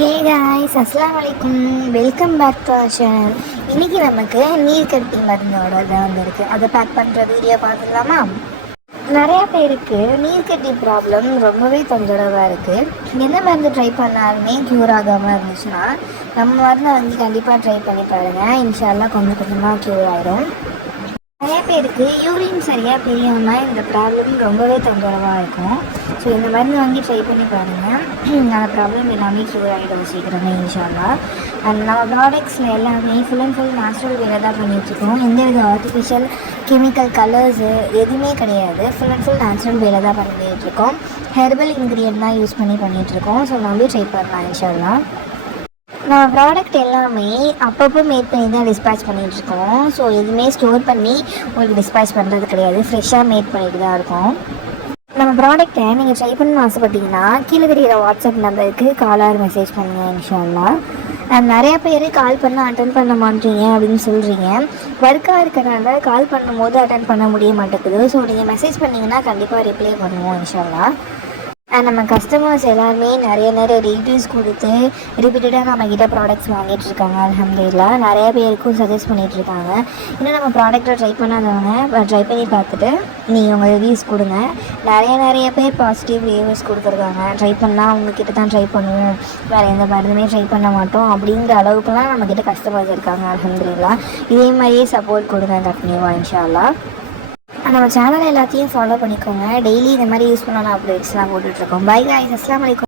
ஹே guys, அஸ்ஸலாமு அலைக்கும். Welcome back to our channel. இன்றைக்கி நமக்கு நீர் கட்டி மருந்தோட தான் வந்திருக்கு. அதை பேக் பண்ணுற வீடியோ பார்த்துடலாமா? நிறையா பேருக்கு நீர் கட்டி ப்ராப்ளம் ரொம்பவே தொந்தரவாக இருக்குது. எந்த மருந்து ட்ரை பண்ணாலுமே க்யூர் ஆகாமல் இருந்துச்சுன்னா நம்ம மருந்தை கண்டிப்பாக ட்ரை பண்ணி பாருங்கள். இன்ஷால்லாம் கொஞ்சம் கொஞ்சமாக க்யூர் ஆகிடும். நிறைய பேருக்கு யூரின் சரியாக பிரியாமல் இந்த ப்ராப்ளம் ரொம்பவே தொந்தரவாக இருக்கும். ஸோ இந்த மருந்து ட்ரை பண்ணி பாருங்கள். அந்த ப்ராப்ளம் எல்லாமே க்யூர் ஆகிடும் சீக்கிரமே இன்ஷால்லா. அண்ட் நம்ம ப்ராடக்ட்ஸில் எல்லாமே ஃபுல் அண்ட் ஃபுல் நேச்சுரல் வேலை தான் பண்ணிகிட்ருக்கோம். எந்தவித ஆர்டிஃபிஷியல் கெமிக்கல் கலர்ஸு எதுவுமே கிடையாது. ஃபுல் அண்ட் ஃபுல் நேச்சுரல் வேலை தான் பண்ணிகிட்ருக்கோம். ஹெர்பல் இன்க்ரீடியன்ட் தான் யூஸ் பண்ணிகிட்ருக்கோம். ஸோ ட்ரை பண்ணலாம் இன்ஷால்லா. நம்ம ப்ராடக்ட் எல்லாமே அப்பப்போ மேட் பண்ணி தான் டிஸ்பேச் பண்ணிகிட்ருக்கோம். ஸோ எதுவுமே ஸ்டோர் பண்ணி உங்களுக்கு டிஸ்பேச் பண்ணுறது கிடையாது. ஃப்ரெஷ்ஷாக மேட் பண்ணிட்டு தான் இருக்கோம். நம்ம ப்ராடக்ட்டை நீங்கள் ட்ரை பண்ணணும்னு ஆசைப்பட்டீங்கன்னா கீழே தெரிகிற வாட்ஸ்அப் நம்பருக்கு காலார் மெசேஜ் பண்ணுங்கள் இன்ஷால்லா. நிறையா பேர் கால் பண்ண அட்டன் பண்ண மாட்டீங்க அப்படின்னு சொல்கிறீங்க. ஒர்க்காக இருக்கிறனால கால் பண்ணும்போது அட்டன் பண்ண முடிய மாட்டேங்குது. ஸோ நீங்கள் மெசேஜ் பண்ணிங்கன்னா கண்டிப்பாக ரிப்ளை பண்ணுவோம் இன்ஷால்லா. நம்ம கஸ்டமர்ஸ் எல்லாருமே நிறைய ரிவ்யூஸ் கொடுத்து ரிப்பீட்டடாக நம்மக்கிட்ட ப்ராடக்ட்ஸ் வாங்கிட்டுருக்காங்க. அல்ஹம்துலில்லாஹ் நிறைய பேருக்கும் சஜஸ்ட் பண்ணிகிட்ருக்காங்க. இன்னும் நம்ம ப்ராடக்ட்டை ட்ரை பண்ணாதவங்க ட்ரை பண்ணி பார்த்துட்டு நீங்கள் உங்கள் ரிவ்யூஸ் கொடுங்க. நிறைய பேர் பாசிட்டிவ் ரிவ்யூஸ் கொடுத்துருக்காங்க. ட்ரை பண்ணால் உங்ககிட்ட தான் ட்ரை பண்ணுவோம், வேறு எந்த மருந்துமே ட்ரை பண்ண மாட்டோம் அப்படிங்கிற அளவுக்குலாம் நம்மக்கிட்ட கஸ்டமர்ஸ் இருக்காங்க. அல்ஹம்துலில்லாஹ் இதே மாதிரியே சப்போர்ட் கொடுங்க கண்டினியூவாக இன்ஷால்லா. நம்ம சேனல் எல்லாத்தையும் ஃபாலோ பண்ணிக்கோங்க. டெய்லி இந்த மாதிரி யூஸ் பண்ணலாம் அப்டேட்ஸ்லாம் போட்டுட்ருக்கோம். பை காய்ஸ், அஸ்ஸலாமு அலைக்கும்.